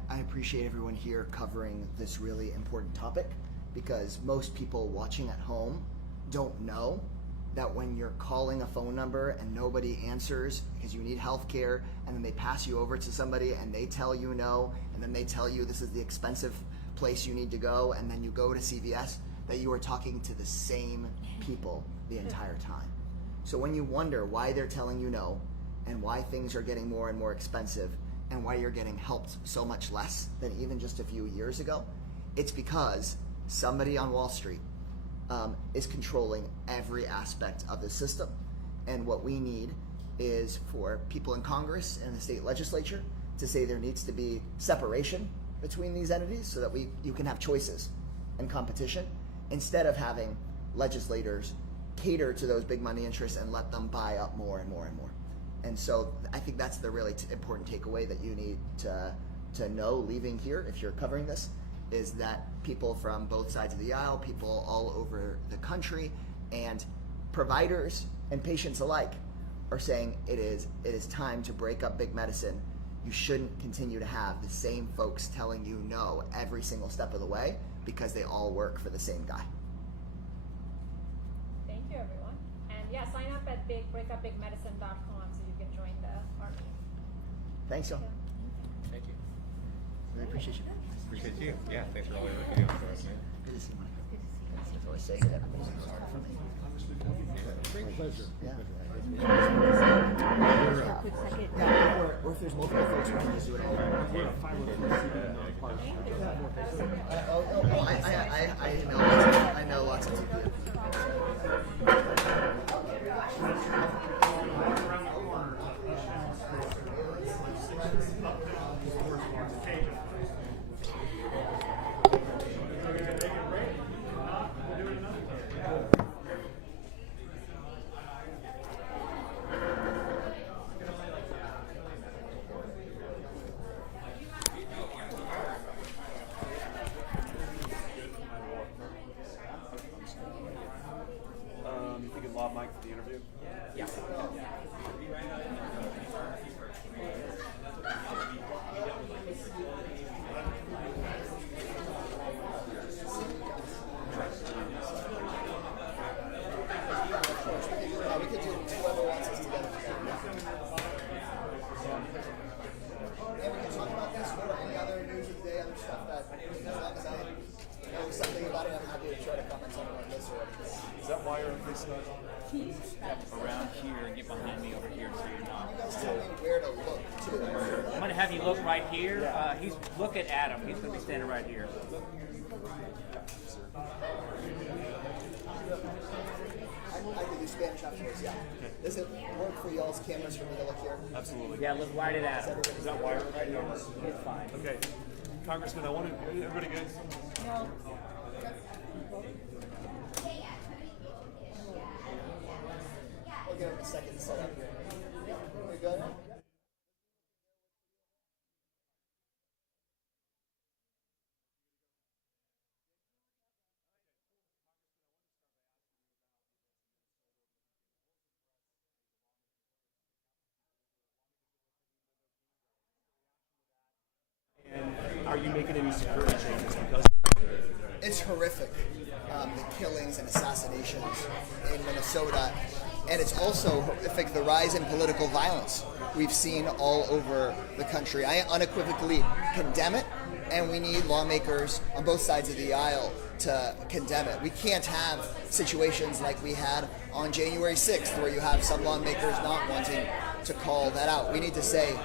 I appreciate everyone here covering this really important topic, because most people watching at home don't know that when you're calling a phone number and nobody answers because you need health care, and then they pass you over to somebody and they tell you no, and then they tell you this is the expensive place you need to go, and then you go to CVS, that you are talking to the same people the entire time. So when you wonder why they're telling you no, and why things are getting more and more expensive, and why you're getting helped so much less than even just a few years ago, it's because somebody on Wall Street is controlling every aspect of the system. And what we need is for people in Congress and the state legislature to say there needs to be separation between these entities so that you can have choices and competition, instead of having legislators cater to those big money interests and let them buy up more and more and more. And so I think that's the really important takeaway that you need to know leaving here if you're covering this, is that people from both sides of the aisle, people all over the country, and providers and patients alike are saying it is time to break up big medicine. You shouldn't continue to have the same folks telling you no every single step of the way because they all work for the same guy. Thank you, everyone. And yeah, sign up at breakupbigmedicine.com so you can join the army. Thanks, y'all. Thank you. Really appreciate you. Appreciate you. Yeah, thanks for all the work you're doing for us, man. Good to see you, Monica. It's always saying that everybody's sorry for me. Great pleasure. Yeah. Quick second. Or if there's multiple folks, we can just do it all. We're a 503c nonpartisan. I know lots of people. You think a law mic for the interview? Yeah. We could do whoever wants us together. And we can talk about this or any other news of the day, other stuff that, as long as I know something about it, I'm happy to try to comment on this or anything. Is that why you're facing that? Around here and get behind me over here so you're not. You guys tell me where to look, too. I'm going to have you look right here. Look at Adam. He's going to be standing right here. I can do Spanish afterwards, yeah. Does it work for y'all's cameras for me to look here? Absolutely. Yeah, look right at Adam. Is that wired right now? It's fine. Okay. Congressman, I want to. Everybody good? We'll give him a second to set up here. We good? And are you making any security changes because? It's horrific, the killings and assassinations in Minnesota. And it's also horrific, the rise in political violence we've seen all over the country. I unequivocally condemn it, and we need lawmakers on both sides of the aisle to condemn it. We can't have situations like we had on January 6th, where you have some lawmakers not wanting to call that out. We need to say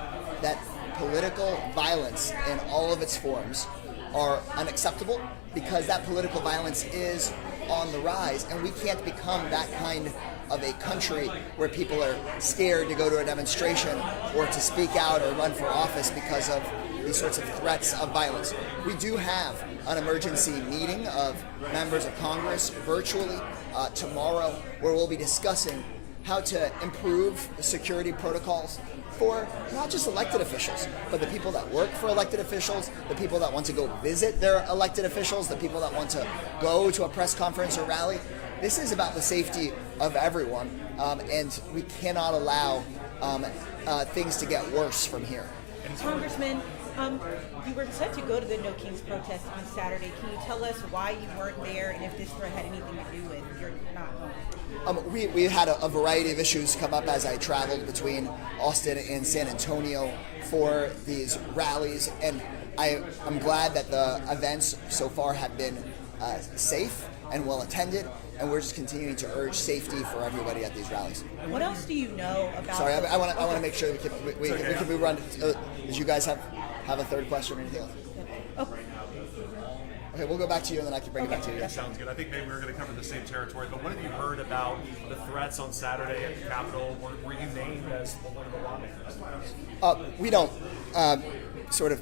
that political violence in all of its forms are unacceptable, because that political violence is on the rise, and we can't become that kind of a country where people are scared to go to a demonstration or to speak out or run for office because of these sorts of threats of violence. We do have an emergency meeting of members of Congress virtually tomorrow, where we'll be discussing how to improve the security protocols for not just elected officials, but the people that work for elected officials, the people that want to go visit their elected officials, the people that want to go to a press conference or rally. This is about the safety of everyone, and we cannot allow things to get worse from here. Congressman, you were set to go to the No Kings protest on Saturday. Can you tell us why you weren't there, and if this threat had anything to do with your not going? We had a variety of issues come up as I traveled between Austin and San Antonio for these rallies, and I'm glad that the events so far have been safe and well attended, and we're just continuing to urge safety for everybody at these rallies. What else do you know about? Sorry, I want to make sure we can move on. Did you guys have a third question or anything else? Oh, Okay, we'll go back to you, and then I can bring it back to you. Sounds good. I think maybe we're going to cover the same territory, but what have you heard about the threats on Saturday at the Capitol? Were you named as one of the lawmakers? We don't sort of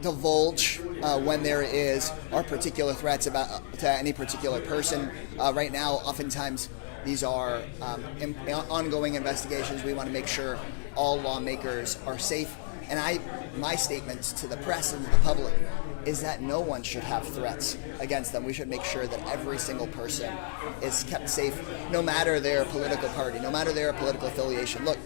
divulge when there is our particular threats about to any particular person. Right now, oftentimes These are ongoing investigations. We want to make sure all lawmakers are safe. And my statements to the press and to the public is that no one should have threats against them. We should make sure that every single person is kept safe, no matter their political party, no matter their political affiliation. Look,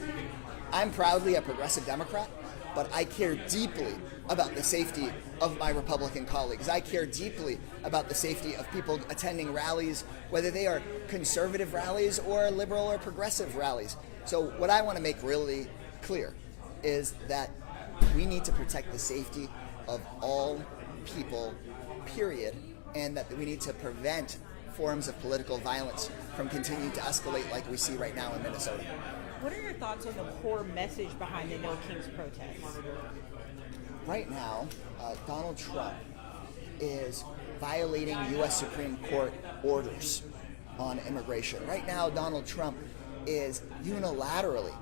I'm proudly a progressive Democrat, but I care deeply about the safety of my Republican colleagues. I care deeply about the safety of people attending rallies, whether they are conservative rallies or liberal or progressive rallies. So what I want to make really clear is that we need to protect the safety of all people, period, and that we need to prevent forms of political violence from continuing to escalate like we see right now in Minnesota. What are your thoughts on the core message behind the No Kings protests? Right now, Donald Trump is violating U.S. Supreme Court orders on immigration. Right now, Donald Trump is unilaterally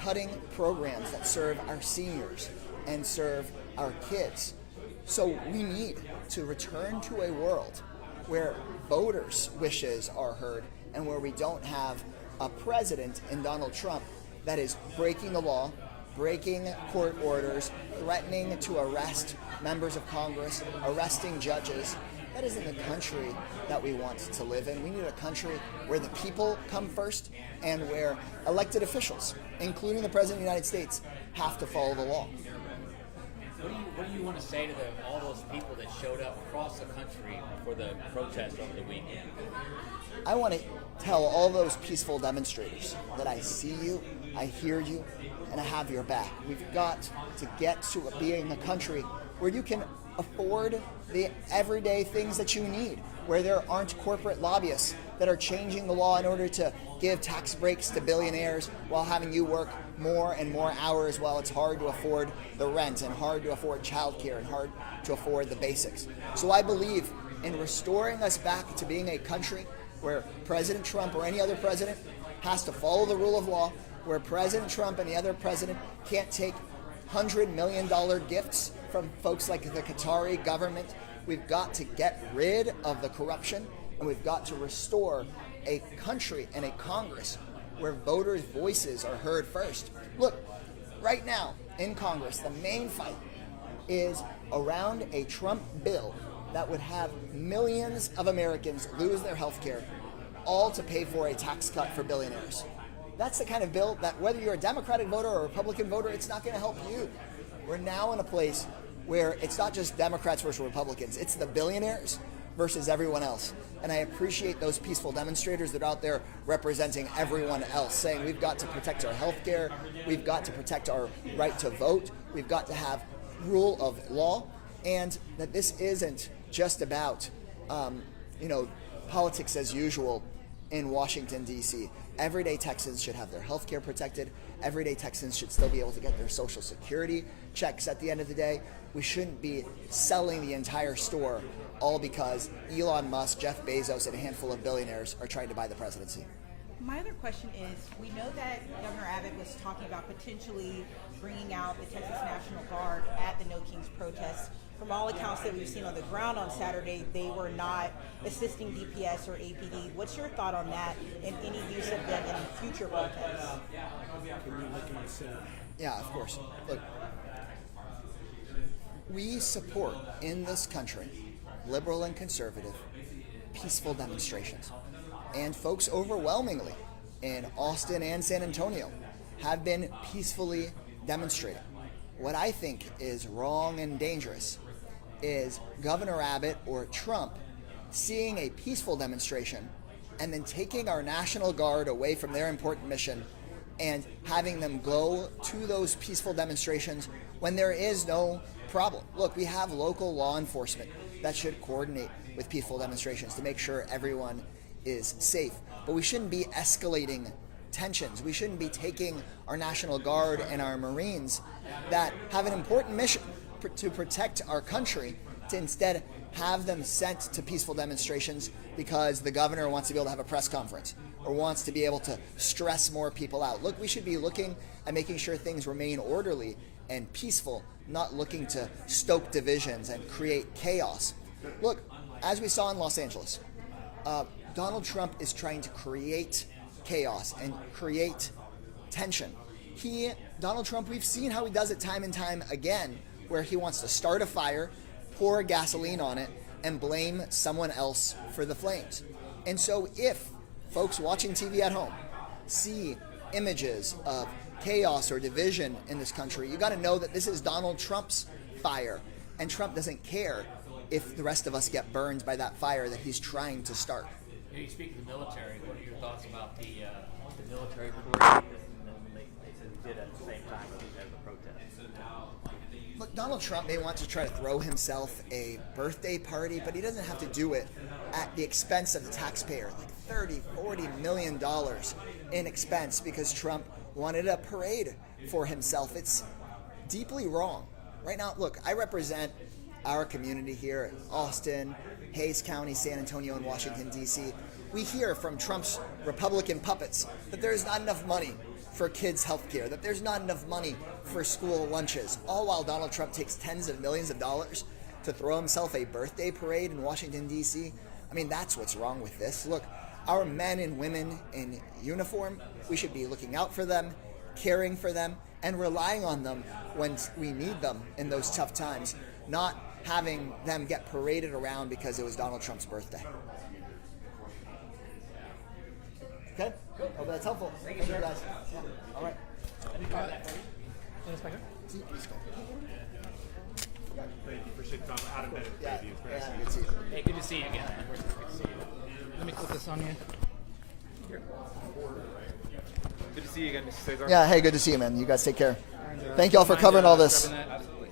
cutting programs that serve our seniors and serve our kids. So we need to return to a world where voters' wishes are heard and where we don't have a president in Donald Trump that is breaking the law, breaking court orders, threatening to arrest members of Congress, arresting judges. That isn't the country that we want to live in. We need a country where the people come first and where elected officials, including the President of the United States, have to follow the law. What do you want to say to all those people that showed up across the country for the protest over the weekend? I want to tell all those peaceful demonstrators that I see you, I hear you, and I have your back. We've got to get to being a country where you can afford the everyday things that you need, where there aren't corporate lobbyists that are changing the law in order to give tax breaks to billionaires while having you work more and more hours while it's hard to afford the rent and hard to afford childcare and hard to afford the basics. So I believe in restoring us back to being a country where President Trump or any other president has to follow the rule of law, where President Trump and the other president can't take $100 million gifts from folks like the Qatari government. We've got to get rid of the corruption, and we've got to restore a country and a Congress where voters' voices are heard first. Look, right now in Congress, the main fight is around a Trump bill that would have millions of Americans lose their health care, all to pay for a tax cut for billionaires. That's the kind of bill that whether you're a Democratic voter or a Republican voter, it's not going to help you. We're now in a place where it's not just Democrats versus Republicans, it's the billionaires versus everyone else. And I appreciate those peaceful demonstrators that are out there representing everyone else, saying we've got to protect our health care, we've got to protect our right to vote, we've got to have rule of law, and that this isn't just about politics as usual in Washington, D.C. Everyday Texans should have their health care protected. Everyday Texans should still be able to get their Social Security checks at the end of the day. We shouldn't be selling the entire store all because Elon Musk, Jeff Bezos, and a handful of billionaires are trying to buy the presidency. My other question is, we know that Governor Abbott was talking about potentially bringing out the Texas National Guard at the No Kings protests. From all accounts that we've seen on the ground on Saturday, they were not assisting DPS or APD. What's your thought on that and any use of them in future protests? Yeah, of course. Look, we support in this country, liberal and conservative, peaceful demonstrations. And folks overwhelmingly in Austin and San Antonio have been peacefully demonstrating. What I think is wrong and dangerous is Governor Abbott or Trump seeing a peaceful demonstration and then taking our National Guard away from their important mission and having them go to those peaceful demonstrations when there is no problem. Look, we have local law enforcement that should coordinate with peaceful demonstrations to make sure everyone is safe. But we shouldn't be escalating tensions. We shouldn't be taking our National Guard and our Marines that have an important mission to protect our country to instead have them sent to peaceful demonstrations because the governor wants to be able to have a press conference or wants to be able to stress more people out. Look, we should be looking at making sure things remain orderly and peaceful, not looking to stoke divisions and create chaos. Look, as we saw in Los Angeles, Donald Trump is trying to create chaos and create tension. Donald Trump, we've seen how he does it time and time again, where he wants to start a fire, pour gasoline on it, and blame someone else for the flames. And so if folks watching TV at home see images of chaos or division in this country, you got to know that this is Donald Trump's fire, and Trump doesn't care if the rest of us get burned by that fire that he's trying to start. You speak of the military. What are your thoughts about the military parade? They said he did at the same time as the protest. Look, Donald Trump may want to try to throw himself a birthday party, but he doesn't have to do it at the expense of the taxpayer, like $30-40 million in expense because Trump wanted a parade for himself. It's deeply wrong. Right now, look, I represent our community here in Austin, Hayes County, San Antonio, and Washington, D.C. We hear from Trump's Republican puppets that there's not enough money for kids' health care, that there's not enough money for school lunches, all while Donald Trump takes tens of millions of dollars to throw himself a birthday parade in Washington, D.C. I mean, that's what's wrong with this. Look, our men and women in uniform, we should be looking out for them, caring for them, and relying on them when we need them in those tough times, not having them get paraded around because it was Donald Trump's birthday. Okay? Hope that's helpful. Thank you, sir. Guys. Yeah. All right. Sí, listo. Thank you. Appreciate the time. Adam Bennett. Yeah, It's great to yeah, see you. good to see you. Hey, good to see you again. Good to see you. Let me put this on you. Good to see you again, Mr. Cesar. Yeah, hey, good to see you, man. You guys take care. Thank you all for covering all this. Absolutely.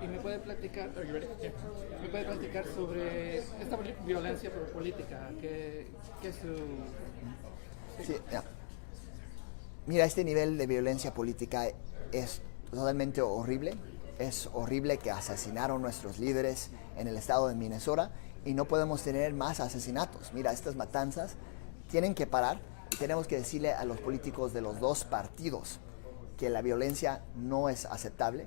¿Y me puede platicar, me puede platicar sobre esta violencia política? ¿Qué es su...? Sí, ya. Mira, este nivel de violencia política es totalmente horrible. Es horrible que asesinaron nuestros líderes en el estado de Minnesota y no podemos tener más asesinatos. Mira, estas matanzas tienen que parar y tenemos que decirle a los políticos de los dos partidos que la violencia no es aceptable.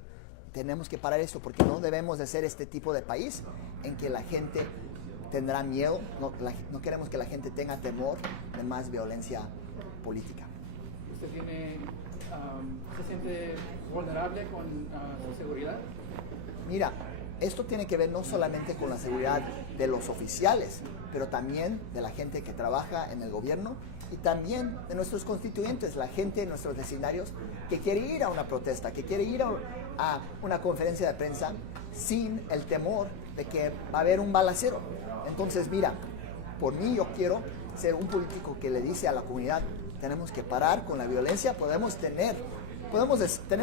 Tenemos que parar esto porque no debemos de ser este tipo de país en que la gente tendrá miedo. No queremos que la gente tenga temor de más violencia política. ¿Usted se siente vulnerable con su seguridad? Mira, esto tiene que ver no solamente con la seguridad de los oficiales, pero también de la gente que trabaja en el gobierno y también de nuestros constituyentes, la gente de nuestros vecindarios que quiere ir a una protesta, que quiere ir a una conferencia de prensa sin el temor de que va a haber un balacero. Entonces, mira, por mí yo quiero ser un político que le dice a la comunidad, tenemos que parar con la violencia, podemos tener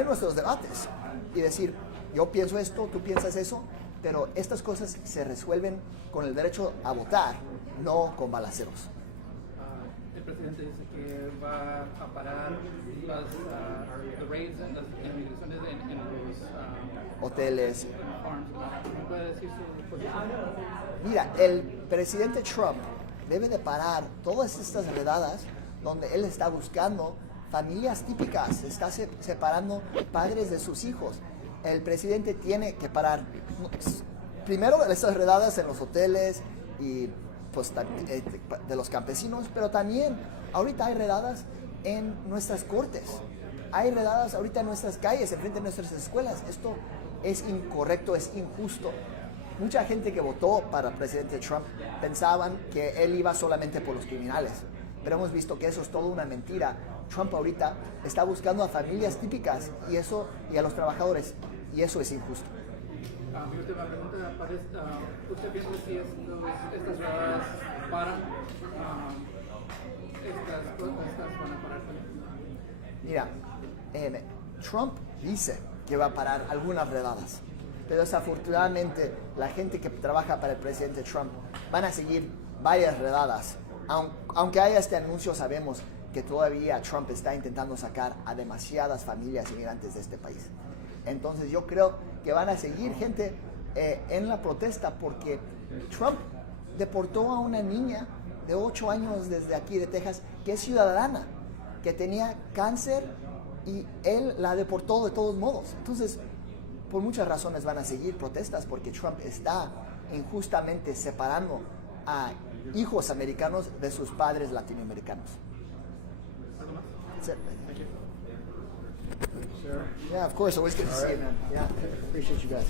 nuestros debates y decir, yo pienso esto, tú piensas eso, pero estas cosas se resuelven con el derecho a votar, no con balaceros. El presidente dice que va a parar los raids en las inmigraciones en los Hoteles. farms. ¿Me puede decir su posición? Mira, el presidente Trump debe de parar todas estas redadas donde él está buscando familias típicas, está separando padres de sus hijos. El presidente tiene que parar primero estas redadas en los hoteles y pues, de los campesinos, pero también ahorita hay redadas en nuestras cortes, hay redadas ahorita en nuestras calles, enfrente de nuestras escuelas. Esto es incorrecto, es injusto. Mucha gente que votó para el presidente Trump pensaban que él iba solamente por los criminales, pero hemos visto que eso es toda una mentira. Trump ahorita está buscando a familias típicas y a los trabajadores, y eso es injusto. Mi última pregunta, ¿usted piensa que si estas redadas paran, estas protestas van a parar también? Mira, Trump dice que va a parar algunas redadas, pero desafortunadamente la gente que trabaja para el presidente Trump van a seguir varias redadas. Aunque haya este anuncio, sabemos que todavía Trump está intentando sacar a demasiadas familias inmigrantes de este país. Entonces yo creo que van a seguir gente en la protesta porque Trump deportó a una niña de 8 años desde aquí de Texas que es ciudadana, que tenía cáncer y él la deportó de todos modos. Entonces, por muchas razones van a seguir protestas porque Trump está injustamente separando a hijos americanos de sus padres latinoamericanos. That's it. Thank you. Sure. Yeah, of course. Always good to see you, man. Yeah, appreciate you guys.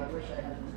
I wish I had